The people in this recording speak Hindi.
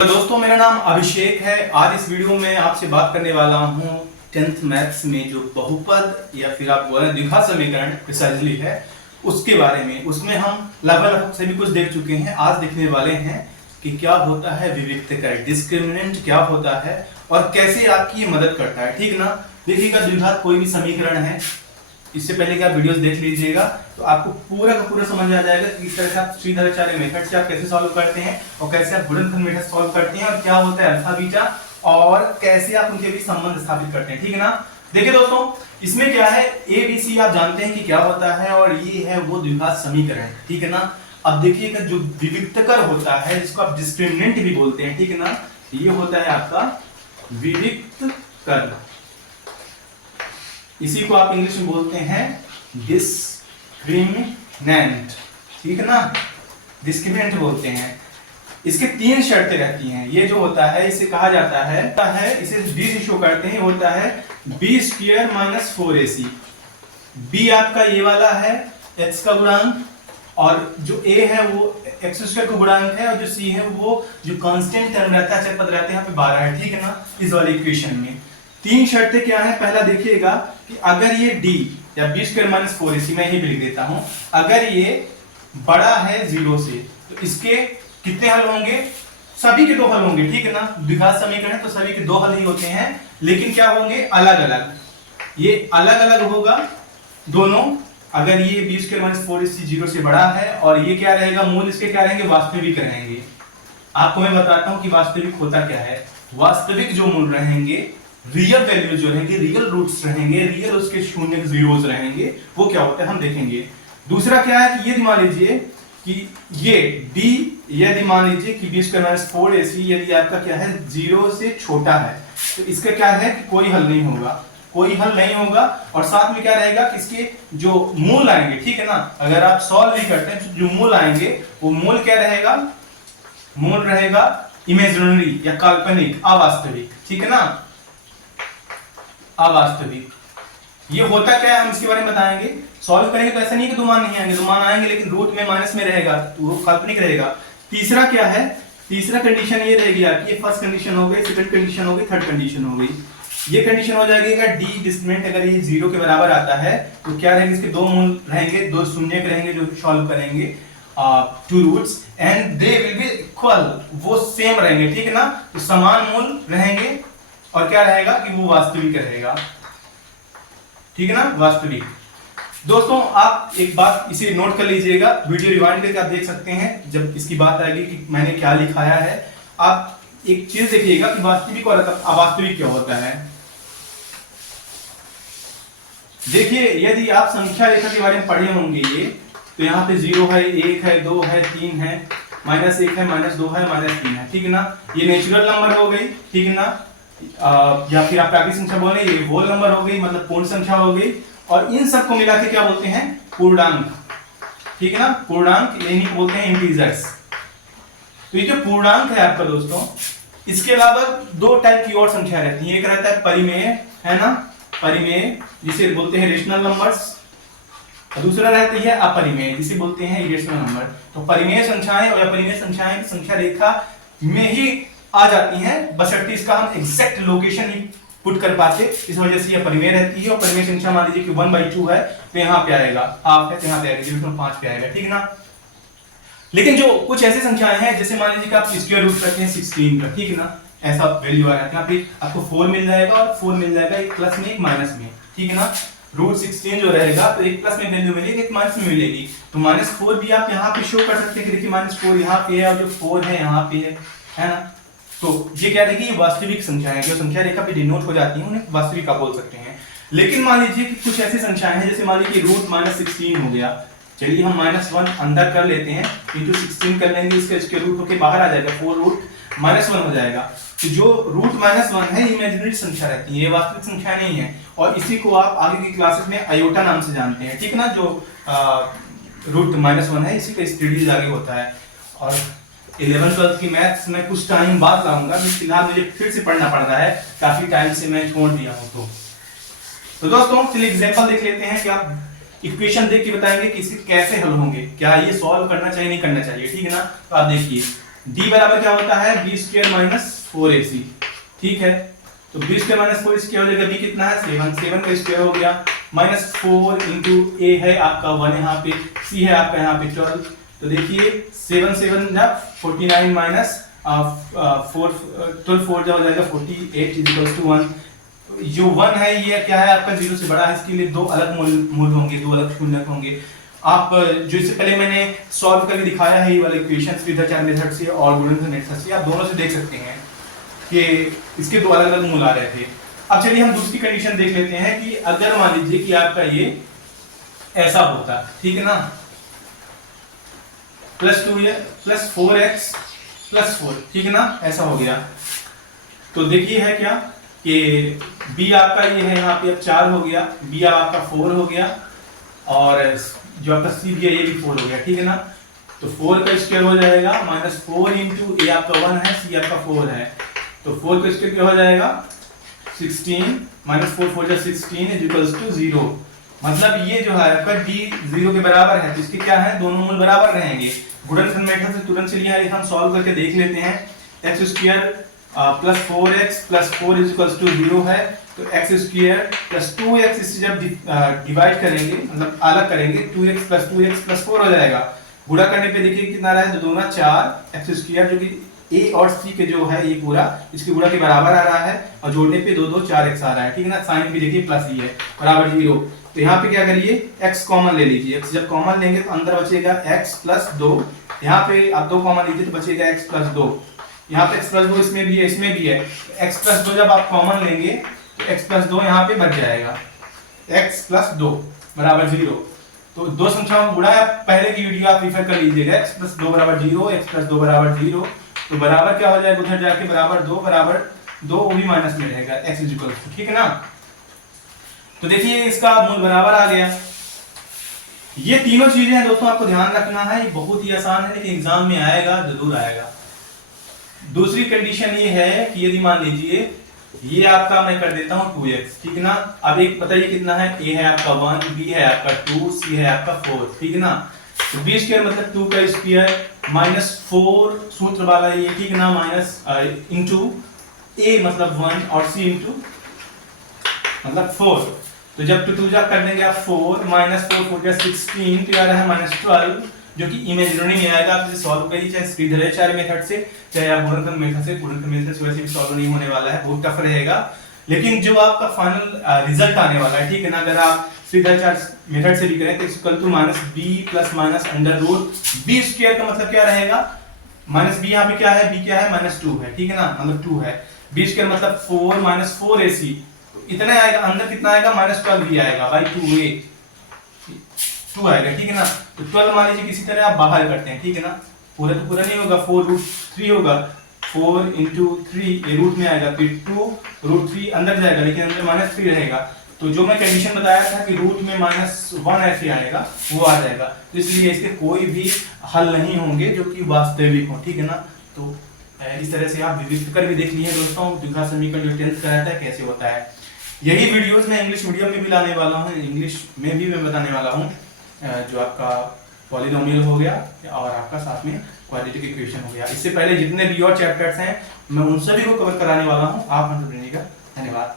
तो दोस्तों मेरा नाम अभिषेक है। आज इस वीडियो में आपसे बात करने वाला हूँ 10th मैथ्स में जो बहुपद या फिर आप बोले द्विघात समीकरण प्रिसाइजली है उसके बारे में। उसमें हम लगभग सभी कुछ देख चुके हैं। आज देखने वाले हैं कि क्या होता है विविक्तकर, डिस्क्रिमिनेंट क्या होता है और कैसे आपकी ये मदद करता है। ठीक ना। देखिएगा, द्विघात कोई भी समीकरण है, इससे पहले कि आप वीडियोस देख लीजिएगा तो आपको पूरा का पूरा समझ आ जाएगा कि इस तरह से आप श्रीधराचार्य मेथड से आप कैसे सॉल्व करते हैं और कैसे आप गुणनखंड मेथड सॉल्व करते हैं और क्या होता है अल्फा बीटा और कैसे आप उनके बीच संबंध स्थापित करते हैं। ठीक है ना। देखिए दोस्तों, इसमें क्या है, ए बी सी आप जानते हैं कि क्या होता है और ये है वो द्विघात समीकरण। ठीक है ना। अब देखिएगा, जो विविक्तकर होता है जिसको आप डिस्क्रिमिनेंट भी बोलते हैं, ठीक है ना, ये होता है आपका विविक्तकर। इसी को आप इंग्लिश में बोलते हैं डिस्क्रिमिनेंट। ठीक है ना, डिस्क्रिमिनेंट बोलते हैं। इसके तीन शर्तें रहती हैं। ये जो होता है इसे कहा जाता है इसे बी से शो करते हैं, होता है B square minus 4ac। B आपका ये वाला है x का गुणांक और जो a है वो x स्क्वायर का गुणांक है और जो c है वो जो कांस्टेंट टर्म रहता है, चर पद रहते हैं, यहाँ पे 12 है। ठीक है ना। इस वाले इक्वेशन में तीन शर्तें क्या है। पहला देखिएगा कि अगर ये d या बी स्क्वायर माइनस 4ac, मैं यही भी लिख देता हूं, अगर ये बड़ा है 0 से तो इसके कितने हल होंगे, सभी के दो हल होंगे। ठीक है ना। द्विघात समीकरण है तो सभी के दो हल ही होते हैं, लेकिन क्या होंगे, अलग अलग। ये अलग अलग होगा दोनों। अगर ये बी स्क्वायर माइनस 4ac 0 से बड़ा है और ये क्या रहेगा, मूल इसके क्या रहेंगे, वास्तविक रहेंगे। आपको मैं बताता हूं कि वास्तविक होता क्या है। वास्तविक जो मूल रहेंगे, रियल वैल्यू जो रहेंगे, रियल रूट्स रहेंगे, रियल उसके शून्य जीरोस रहेंगे, वो क्या होता है हम देखेंगे। दूसरा क्या है कि ये मान लीजिए कि ये d, यदि मान लीजिए कि बी स्क्वायर माइनस 4ac यदि आपका क्या है 0 से छोटा है तो इसका क्या है कि कोई हल नहीं होगा, कोई हल नहीं होगा। और साथ में क्या रहेगा कि इसके जो मूल आएंगे, ठीक है ना, अगर आप सॉल्व नहीं करते हैं तो जो मूल आएंगे वो मूल क्या रहेगा, मूल रहेगा इमेजिनरी या काल्पनिक, अवास्तविक। ठीक है ना, अवास्तविक। ये होता क्या है हम इसके बारे में बताएंगे। सॉल्व करेंगे तो ऐसा नहीं है कि दो मान नहीं आएंगे, दो मान आएंगे लेकिन रूट में माइनस में रहेगा तो वो काल्पनिक रहेगा। तीसरा क्या है, तीसरा कंडीशन ये रहेगी आपकी, फर्स्ट कंडीशन हो गई, सेकंड कंडीशन हो गई, थर्ड कंडीशन हो गई। ये कंडीशन हो जाएगी अगर डी डिस्क्रिमिनेंट अगर ये 0 के बराबर आता है तो क्या रहेंगे, इसके दो मूल रहेंगे, दो शून्य रहेंगे जो सॉल्व करेंगे, two roots and they will be equal, वो सेम रहेंगे। ठीक है ना, तो समान मूल रहेंगे और क्या रहेगा कि वो वास्तविक रहेगा। ठीक है ना, वास्तविक। दोस्तों आप एक बात इसे नोट कर लीजिएगा, वीडियो रिवाइंड करके आप देख सकते हैं जब इसकी बात आएगी कि मैंने क्या लिखाया है। आप एक चीज देखिएगा कि वास्तविक और अवास्तविक क्या होता है। देखिए, यदि आप संख्या रेखा के बारे में पढ़े होंगे ये, तो यहाँ पे 0 है, 1 है, 2 है, 3 है, -1 है, -2 है, -3 है। ठीक है ना, ये नेचुरल नंबर हो गई। ठीक है ना, या फिर आप प्राकृतिक संख्या बोले, ये होल नंबर हो गई, मतलब पूर्ण संख्या हो गई। और इन सबको मिला के क्या बोलते हैं, पूर्णांक। ठीक है ना, पूर्णांक यानी बोलते हैं इंटीजर्स। तो ये जो पूर्णांक है आपका दोस्तों, इसके अलावा दो टाइप की और संख्या रहती है। एक रहता है परिमेय, है ना, परिमेय जिसे बोलते हैं रेशनल नंबर्स, और दूसरा रहती है अपरिमेय जिसे बोलते हैं इरेशनल नंबर। तो परिमेय संख्याएं और अपरिमेय संख्याएं संख्या रेखा में ही आ जाती हैं, बशर्ते इसका हम एग्जैक्ट लोकेशन ही पुट कर पाते, इस वजह से ये परिमेय रहती है। और परिमेय संख्या मान लीजिए कि 1/2 है तो यहाँ पे आएगा, हाफ है तो यहाँ पे आएगा, 0.5 पे आएगा। ठीक है ना। लेकिन जो कुछ ऐसी संख्याएं हैं जैसे मान लीजिए कि आप स्क्वायर रूट करते हैं 16 का, ठीक है ना, ऐसा वैल्यू आ जाता है, पे आपको 4 मिल जाएगा और 4 मिल जाएगा, एक प्लस में एक माइनस में। ठीक है ना, रूट 16 जो रहेगा तो एक प्लस में वैल्यू मिलेगी, एक माइनस में मिलेगी। तो -4 भी आप यहाँ पे शो कर सकते हैं कि देखिए -4 यहाँ पे है और जो 4 है यहाँ पे है ना। तो ये क्या रहेगी, वास्तविक संख्या है, जो संख्या रेखा पे डिनोट हो जाती है उन्हें वास्तविक आप बोल सकते हैं। लेकिन मान लीजिए कि कुछ ऐसी संख्याएं हैं जैसे मान लीजिए रूट -16 हो गया, चलिए हम -1 अंदर कर लेते हैं, इंटू 16 कर लेंगे, इसका स्क्वायर रूट होके बाहर आ जाएगा, 4 रूट -1 हो जाएगा। तो जो रूट -1 है इमेजिनरी संख्या रहती है, ये वास्तविक संख्या नहीं है। और इसी को आप आगे की क्लासेस में आयोटा नाम से जानते हैं। ठीक है ना, जो रूट -1 है इसी का स्टडीज आगे होता है। और 11th-12th की मैथ्स में कुछ टाइम बाद लाऊंगा, फिलहाल मुझे फिर से पढ़ना पड़ रहा है, काफी टाइम से मैं छोड़ दिया हूं। तो दोस्तों चलिए एग्जांपल देख लेते हैं कि आप इक्वेशन देख के बताएंगे कि इसके कैसे हल होंगे, क्या ये सॉल्व करना चाहिए नहीं करना चाहिए। ठीक है ना, तो आप देखिए d बराबर क्या होता है, b स्क्वायर माइनस 4ac, ठीक है। तो b स्क्वायर माइनस 4 क्या हो जाएगा, b कितना है 7, 7 का स्क्वायर हो गया, माइनस 4 इंटू a है आपका 1 यहाँ पे, c है आपका यहाँ पे 12। तो देखिए 7 7 जा 49 माइनस 4 12 4 जा हो जाएगा 48 इक्वल्स टू 1। जो 1 है ये क्या है आपका 0 से बड़ा है, इसके लिए दो अलग मूल होंगे, दो अलग शून्य होंगे। आप जो इससे पहले मैंने सॉल्व करके दिखाया है ये वाले इक्वेशंस श्रीधराचार्य मेथड से और गुणनफल मेथड से, आप दोनों से देख सकते हैं कि इसके दो अलग अलग मूल आ रहे थे। अब चलिए हम दूसरी कंडीशन देख लेते हैं कि अगर मान लीजिए कि आपका ये ऐसा होता, ठीक है ना, प्लस 4x प्लस 4, ठीक है ना, ऐसा हो गया। तो देखिए है क्या कि b आपका ये है यहाँ पे अब 4 हो गया, b आपका 4 हो गया, और जो आपका c भी है ये भी 4 हो गया, ठीक है ना। तो 4 का स्क्वायर हो जाएगा माइनस 4 इंटू a आपका 1 है, c आपका 4 है, तो 4 का स्क्वायर क्या हो जाएगा 16 माइनस 4 4 16 इज इक्वल्स टू 0। मतलब ये जो है आपका d 0 के बराबर है, तो इसके क्या है, दोनों मूल बराबर रहेंगे। गुणनफल मेथड से तुरंत चलिए हम सॉल्व करके देख लेते हैं। x square plus 4x plus 4 is equals to 0 है, तो x स्क्वायर प्लस 2x इसे जब डिवाइड करेंगे, मतलब अलग करेंगे, 2x प्लस 4 हो जाएगा। गुणा करने पे देखिए कितना रहा है, दो दूना 4 x स्क्वायर जो कि a और c के जो है ये पूरा इसके गुणा के बराबर आ रहा है, और जोड़ने पे 2 2 4x आ रहा है, ठीक है ना। साइन भी देखिए प्लस ही है, बराबर 0। तो यहाँ पे क्या करिए, x कॉमन ले लीजिए, x जब कॉमन लेंगे तो अंदर बचेगा x प्लस 2, यहाँ पे आप 2 कॉमन लीजिए तो बचेगा x प्लस 2, यहाँ पे x प्लस 2 इसमें भी है, इसमें भी है, x प्लस 2 जब आप कॉमन लेंगे तो x प्लस 2 यहाँ पे बच जाएगा, x प्लस 2 बराबर 0। तो दो संख्याओं का गुणा है, पहले की वीडियो आप रिफर कर लीजिएगा, x प्लस 2 बराबर 0, x प्लस 2 बराबर 0, तो बराबर क्या हो जाएगा, उधर जाके बराबर 2 वो भी माइनस में रहेगा, x इज इक्वल टू, ठीक है ना। तो देखिए इसका मूल बराबर आ गया। ये तीनों चीजें हैं दोस्तों, आपको ध्यान रखना है, ये बहुत ही आसान है लेकिन एग्जाम में आएगा, जरूर आएगा। दूसरी कंडीशन ये है कि यदि मान लीजिए ये आपका मैं कर देता हूं 2x, ठीक है ना। अब एक बताइए कितना है, a है आपका 1, b है आपका 2, c है आपका 4, ठीक है ना। तो b स्क्वायर मतलब 2 का स्क्वायर माइनस 4 सूत्र वाला ये, ठीक है ना, माइनस इंटू a मतलब 1 और c इंटू मतलब 4। तो जब 2 जा कर देंगे आप 4 माइनस 4 4 जा 16, तो आ रहा है माइनस 12, जो कि इमेजिनरी में आएगा। आप इसे सॉल्व करिए चाहे श्रीधराचार्य मेथड से चाहे आप गुणनफल मेथड से, गुणनफल मेथड से वैसे भी सॉल्व नहीं होने वाला है, बहुत टफ रहेगा। लेकिन जो आपका फाइनल रिजल्ट आने वाला है, ठीक है ना, अगर आप श्रीधराचार्य मेथड से भी करें तो equal to minus b plus minus under root b square का मतलब क्या रहेगा, माइनस बी यहाँ पे क्या है, बी क्या है माइनस 2 है, ठीक है ना, मतलब 2 है, बी स्क्वायर मतलब 4 माइनस 4ac, इतना आएगा, अंदर कितना आएगा माइनस 12 भी आएगा बाई 2 आएगा, ठीक है ना। तो 12 मान लीजिए किसी तरह आप बाहर करते हैं, ठीक है ना, पूरा तो पूरा नहीं होगा, 4 रूट 3 होगा, 4 इंटू 3 ये रूट में आएगा, फिर 2 रूट 3 अंदर जाएगा, लेकिन अंदर माइनस 3 रहेगा। तो जो मैं कंडीशन बताया था कि रूट में माइनस 1 ऐसे आएगा, वो आ जाएगा। तो इसलिए इसके कोई भी हल नहीं होंगे जो कि वास्तविक हो, ठीक है ना। तो इस तरह से आप विविध कर भी देख लीजिए दोस्तों, द्विघात समीकरण जो 10th का रहता है कैसे होता है। यही वीडियोस मैं इंग्लिश मीडियम में भी लाने वाला हूँ, इंग्लिश में भी मैं बताने वाला हूँ, जो आपका पॉलिनोमियल हो गया और आपका साथ में क्वाड्रेटिक इक्वेशन हो गया। इससे पहले जितने भी और चैप्टर्स हैं मैं उन सभी को कवर कराने वाला हूँ, आप मतलब रहिएगा। धन्यवाद।